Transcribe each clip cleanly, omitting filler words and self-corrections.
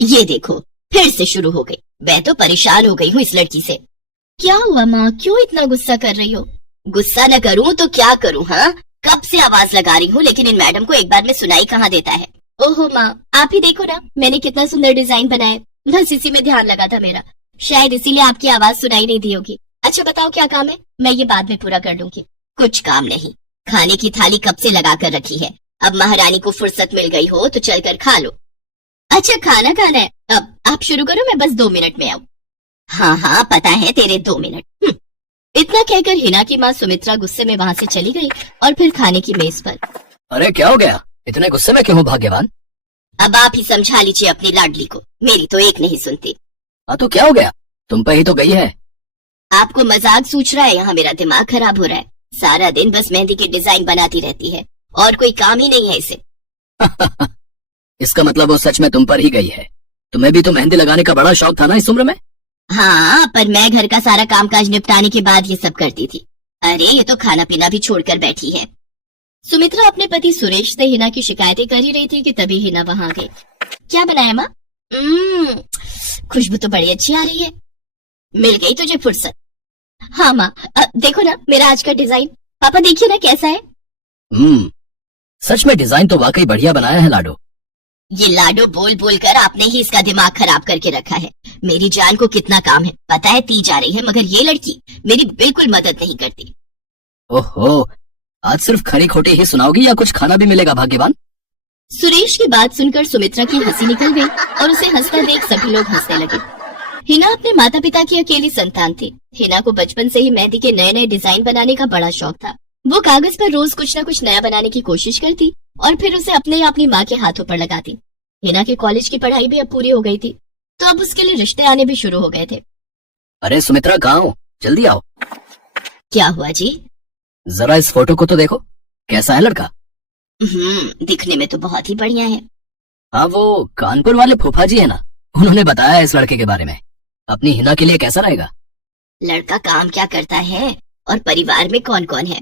ये देखो, फिर से शुरू हो गई। मैं तो परेशान हो गई हूँ इस लड़की से। क्या हुआ माँ, क्यों इतना गुस्सा कर रही हो? गुस्सा न करूँ तो क्या करूँ? हाँ, कब से आवाज लगा रही हूँ, लेकिन इन मैडम को एक बार में सुनाई कहाँ देता है। ओहो माँ, आप ही देखो ना, मैंने कितना सुंदर डिजाइन बनाया, बस इसी में ध्यान लगा था मेरा, शायद इसीलिए आपकी आवाज सुनाई नहीं दी होगी। अच्छा बताओ क्या काम है, मैं ये बाद में पूरा कर लूंगी। कुछ काम नहीं, खाने की थाली कब से लगा कर रखी है, अब महारानी को फुर्सत मिल गई हो तो चलकर खा लो। अच्छा खाना खाना है, अब आप शुरू करो, मैं बस 2 मिनट में आऊँ। हाँ हाँ पता है तेरे 2 मिनट। इतना कहकर हिना की माँ सुमित्रा गुस्से में वहाँ से चली गई और फिर खाने की मेज पर। अरे क्या हो गया, इतने गुस्से में क्यों हो भाग्यवान? अब आप ही समझा लीजिए अपनी लाडली को, मेरी तो एक नहीं सुनती। हाँ तो क्या हो गया, तुम पे ही तो गई है। आपको मजाक सूझ रहा है? यहाँ मेरा दिमाग खराब हो रहा है, सारा दिन बस मेहंदी की डिजाइन बनाती रहती है और कोई काम ही नहीं है इसे। इसका मतलब वो सच में तुम पर ही गई है। तुम्हें भी तो मेहंदी लगाने का बड़ा शौक था ना इस उम्र में? हाँ, पर मैं घर का सारा कामकाज निपटाने के बाद ये सब करती थी। अरे ये तो खाना पीना भी छोड़कर बैठी है। सुमित्रा अपने पति सुरेश से हिना की शिकायतें कर ही रही थी कि तभी हिना वहां आ गई। क्या बनाया माँ? खुशबू तो बड़ी अच्छी आ रही है। मिल गई तुझे फुर्सत। हाँ माँ, देखो ना मेरा आज का डिजाइन, पापा देखिए ना कैसा है। सच में डिजाइन तो वाकई बढ़िया बनाया है लाडो। ये लाडो बोल बोल कर आपने ही इसका दिमाग खराब करके रखा है। मेरी जान को कितना काम है पता है, ती जा रही है, मगर ये लड़की मेरी बिल्कुल मदद नहीं करती। ओहो, आज सिर्फ खरी खोटी ही सुनाओगी या कुछ खाना भी मिलेगा भाग्यवान? सुरेश की बात सुनकर सुमित्रा की हंसी निकल गई और उसे हंसता देख सभी लोग हंसने लगे। हिना अपने माता पिता की अकेली संतान थी। हिना को बचपन से ही मेहंदी के नए नए डिजाइन बनाने का बड़ा शौक था। वो कागज पर रोज कुछ न कुछ नया बनाने की कोशिश करती और फिर उसे अपने या अपनी माँ के हाथों पर लगाती। हिना के कॉलेज की पढ़ाई भी अब पूरी हो गई थी, तो अब उसके लिए रिश्ते आने भी शुरू हो गए थे। अरे सुमित्रा कहाँ हो, जल्दी आओ। क्या हुआ जी? जरा इस फोटो को तो देखो, कैसा है लड़का? दिखने में तो बहुत ही बढ़िया है। हाँ वो कानपुर वाले फूफा जी है ना, उन्होंने बताया इस लड़के के बारे में। अपनी हिना के लिए कैसा रहेगा? लड़का काम क्या करता है और परिवार में कौन कौन है?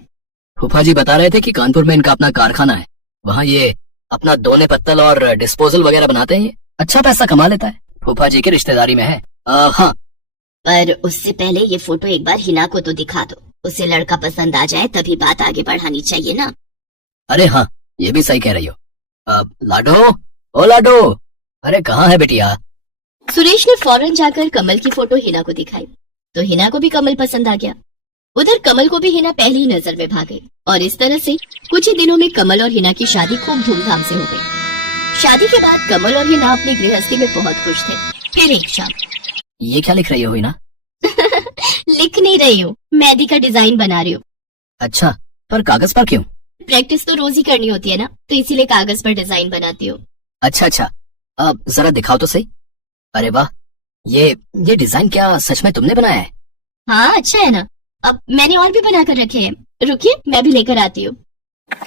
फूफा जी बता रहे थे कि कानपुर में इनका अपना कारखाना है, वहाँ ये अपना दोने पत्तल और डिस्पोजल वगैरह बनाते हैं। अच्छा पैसा कमा लेता है, फूफा जी की रिश्तेदारी में है। हाँ, पर उससे पहले ये फोटो एक बार हिना को तो दिखा दो, उसे लड़का पसंद आ जाए तभी बात आगे बढ़ानी चाहिए ना। अरे हाँ, ये भी सही कह रही हो। लाडो, ओ लाडो, अरे कहाँ है बेटिया? सुरेश ने फौरन जाकर कमल की फोटो हिना को दिखाई तो हिना को भी कमल पसंद आ गया। उधर कमल को भी हिना पहली ही नजर में भा गई और इस तरह से कुछ ही दिनों में कमल और हिना की शादी खूब धूमधाम से हो गई। शादी के बाद कमल और हिना अपनी गृहस्थी में बहुत खुश थे। फिर एक शाम। ये क्या लिख रही हो हिना? लिख नहीं रही हूँ, मेहंदी का डिजाइन बना रही हूँ। अच्छा, पर कागज पर क्यों? प्रैक्टिस तो रोज ही करनी होती है ना, तो इसीलिए कागज पर डिजाइन बनाती हूँ। अच्छा, अब जरा दिखाओ तो सही। अरे वाह, ये डिजाइन क्या सच में तुमने बनाया है? हाँ अच्छा है ना, अब मैंने और भी बना कर रखे हैं, रुकिए मैं भी लेकर आती हूँ।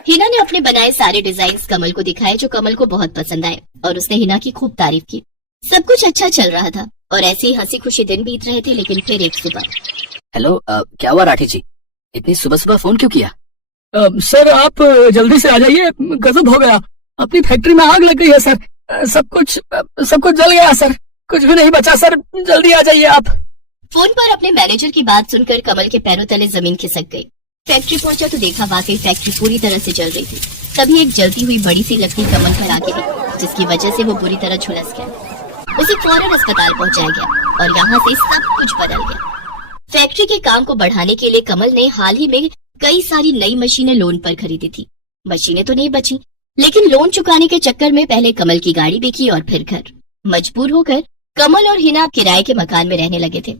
हिना ने अपने बनाए सारे डिजाइन कमल को दिखाए जो कमल को बहुत पसंद आए और उसने हिना की खूब तारीफ की। सब कुछ अच्छा चल रहा था और ऐसे ही हंसी खुशी दिन बीत रहे थे, लेकिन फिर एक सुबह। हेलो, क्या हुआ राठी जी, इतनी सुबह सुबह फोन क्यों किया? सर आप जल्दी से आ जाइए, गजब हो गया, अपनी फैक्ट्री में आग लग गई है सर, सब कुछ जल गया सर, कुछ भी नहीं बचा सर, जल्दी आ जाइए आप। फोन पर अपने मैनेजर की बात सुनकर कमल के पैरों तले जमीन खिसक गई। फैक्ट्री पहुंचा तो देखा वाकई फैक्ट्री पूरी तरह से जल रही थी। तभी एक जलती हुई बड़ी सी लकड़ी कमल पर आके गिरी, जिसकी वजह से वो बुरी तरह झुलस गया। उसे फौरन अस्पताल पहुंचाया गया और यहाँ से सब कुछ बदल गया। फैक्ट्री के काम को बढ़ाने के लिए कमल ने हाल ही में कई सारी नई मशीनें लोन पर खरीदी थी। मशीनें तो नहीं बची, लेकिन लोन चुकाने के चक्कर में पहले कमल की गाड़ी बिकी और फिर घर। मजबूर होकर कमल और हिना किराए के मकान में रहने लगे थे।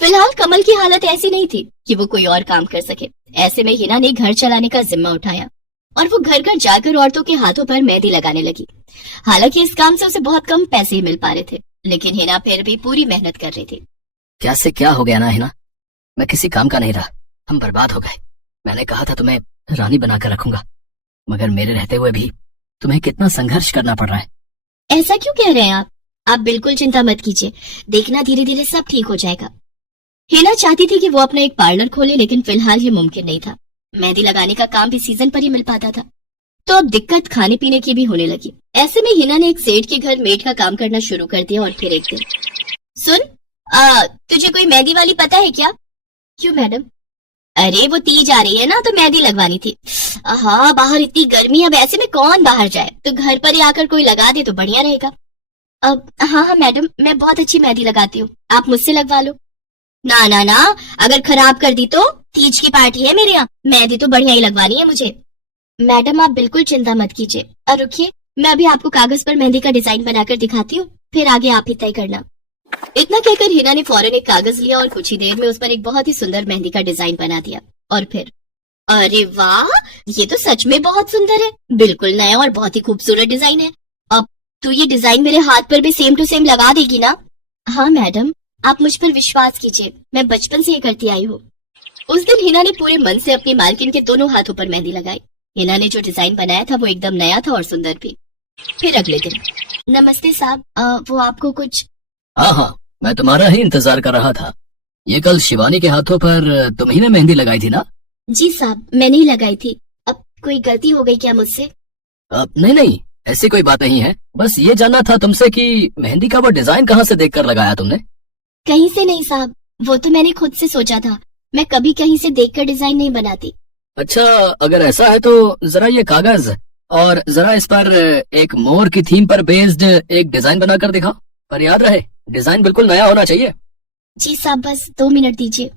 फिलहाल कमल की हालत ऐसी नहीं थी कि वो कोई और काम कर सके। ऐसे में हिना ने घर चलाने का जिम्मा उठाया और वो घर घर जाकर औरतों के हाथों पर मेहंदी लगाने लगी। हालांकि इस काम से उसे बहुत कम पैसे ही मिल पा रहे थे, लेकिन हिना फिर भी पूरी मेहनत कर रही थी। क्या से क्या हो गया ना हिना, मैं किसी काम का नहीं रहा, हम बर्बाद हो गए। मैंने कहा था तुम्हें रानी बनाकर रखूंगा, मगर मेरे रहते हुए भी तुम्हें कितना संघर्ष करना पड़ रहा है। ऐसा क्यों कह रहे हैं आप बिल्कुल चिंता मत कीजिए, देखना धीरे धीरे सब ठीक हो जाएगा। हिना चाहती थी कि वो अपना एक पार्लर खोले, लेकिन फिलहाल ये मुमकिन नहीं था। मेहंदी लगाने का काम भी सीजन पर ही मिल पाता था। तो अब दिक्कत खाने पीने की भी होने लगी। ऐसे में हिना ने एक सेठ के घर मेड का काम करना शुरू कर दिया। और फिर एक दिन, सुन, तुझे कोई मेहंदी वाली पता है क्या? क्यों मैडम? अरे वो तीज आ रही है ना, तो मेहंदी लगवानी थी। हाँ, बाहर इतनी गर्मी, अब ऐसे में कौन बाहर जाए, तो घर पर ही आकर कोई लगा दे तो बढ़िया रहेगा। अब हाँ हाँ मैडम, मैं बहुत अच्छी मेहंदी लगाती हूँ, आप मुझसे लगवा लो। ना ना ना, अगर खराब कर दी तो तीज की पार्टी है मेरे यहाँ, मेहंदी तो बढ़िया ही लगवानी है मुझे। मैडम आप बिल्कुल चिंता मत कीजिए, और रुकिए, मैं अभी आपको कागज पर मेहंदी का डिजाइन बनाकर दिखाती हूँ, फिर आगे आप ही तय करना। इतना कहकर हिना ने फौरन एक कागज लिया और कुछ ही देर में उस पर एक बहुत ही सुंदर मेहंदी का डिजाइन बना दिया। और फिर, अरे वाह, ये तो सच में बहुत सुंदर है, बिल्कुल नया और बहुत ही खूबसूरत डिजाइन है। अब तो ये डिजाइन मेरे हाथ पर भी सेम टू सेम लगा देगी ना? हाँ मैडम, आप मुझ पर विश्वास कीजिए, मैं बचपन से ये करती आई हूँ। उस दिन हिना ने पूरे मन से अपनी मालकिन के दोनों हाथों पर मेहंदी लगाई। हिना ने जो डिजाइन बनाया था वो एकदम नया था और सुंदर भी। फिर अगले दिन, नमस्ते साहब, वो आपको कुछ? हाँ हाँ, मैं तुम्हारा ही इंतजार कर रहा था। ये कल शिवानी के हाथों पर तुम ही ने मेहंदी लगाई थी ना? जी साहब, मैंने ही लगाई थी। अब कोई गलती हो गई क्या मुझसे? नहीं नहीं, ऐसी कोई बात नहीं है। बस ये जानना था तुमसे कि मेहंदी का वो डिजाइन कहाँ से देखकर लगाया तुमने? कहीं से नहीं साहब, वो तो मैंने खुद से सोचा था, मैं कभी कहीं से देखकर डिजाइन नहीं बनाती। अच्छा, अगर ऐसा है तो जरा ये कागज और जरा इस पर एक मोर की थीम पर बेस्ड एक डिजाइन बनाकर दिखाओ। पर याद रहे, डिजाइन बिल्कुल नया होना चाहिए। जी साहब, बस 2 मिनट दीजिए।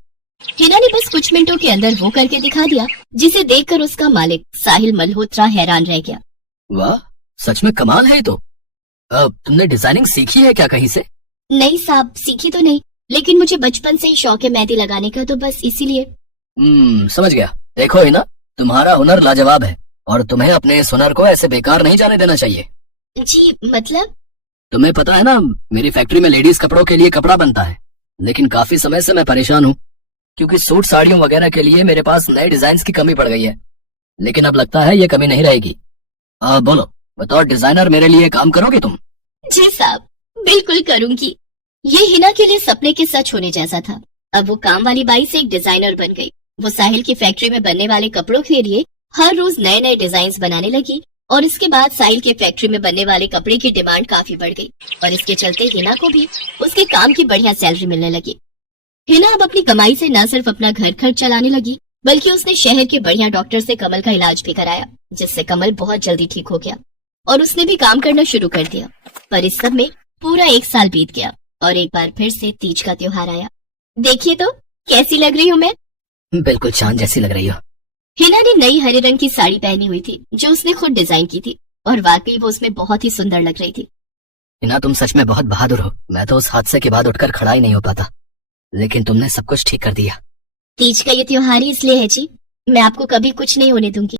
हिना ने बस कुछ मिनटों के अंदर वो करके दिखा दिया, जिसे देखकर उसका मालिक साहिल मल्होत्रा हैरान रह गया। वाह, सच में कमाल है ये तो। अब तुमने डिजाइनिंग सीखी है क्या कहीं से? नहीं साहब, सीखी तो नहीं, लेकिन मुझे बचपन से ही शौक है मेहंदी लगाने का, तो बस इसीलिए। समझ गया। देखो ही ना, तुम्हारा हुनर लाजवाब है और तुम्हें अपने इस हुनर को ऐसे बेकार नहीं जाने देना चाहिए। जी मतलब? तुम्हें पता है ना, मेरी फैक्ट्री में लेडीज कपड़ों के लिए कपड़ा बनता है, लेकिन काफी समय से मैं परेशान हूँ क्योंकि सूट साड़ियों वगैरह के लिए मेरे पास नए डिजाइन की कमी पड़ गई है। लेकिन अब लगता है ये कमी नहीं रहेगी। बोलो, बतौर डिजाइनर मेरे लिए काम करोगे तुम? जी साहब, बिल्कुल करूंगी। ये हिना के लिए सपने के सच होने जैसा था। अब वो काम वाली बाई से एक डिजाइनर बन गई। वो साहिल की फैक्ट्री में बनने वाले कपड़ों के लिए हर रोज नए नए डिजाइन बनाने लगी और इसके बाद साहिल के फैक्ट्री में बनने वाले कपड़े की डिमांड काफी बढ़ गई और इसके चलते हिना को भी उसके काम की बढ़िया सैलरी मिलने लगी। हिना अब अपनी कमाई से न सिर्फ अपना घर खर्च चलाने लगी, बल्कि उसने शहर के बढ़िया डॉक्टर से कमल का इलाज भी कराया, जिससे कमल बहुत जल्दी ठीक हो गया और उसने भी काम करना शुरू कर दिया। पर इस सब में पूरा 1 साल बीत गया और एक बार फिर से तीज का त्योहार आया। देखिए तो कैसी लग रही हूँ मैं? बिल्कुल चांद जैसी लग रही हो। हिना ने नई हरे रंग की साड़ी पहनी हुई थी जो उसने खुद डिजाइन की थी और वाकई वो उसमें बहुत ही सुंदर लग रही थी। हिना, तुम सच में बहुत बहादुर हो। मैं तो उस हादसे के बाद उठकर खड़ा ही नहीं हो पाता, लेकिन तुमने सब कुछ ठीक कर दिया। तीज का ये त्योहार ही इसलिए है जी, मैं आपको कभी कुछ नहीं होने दूंगी।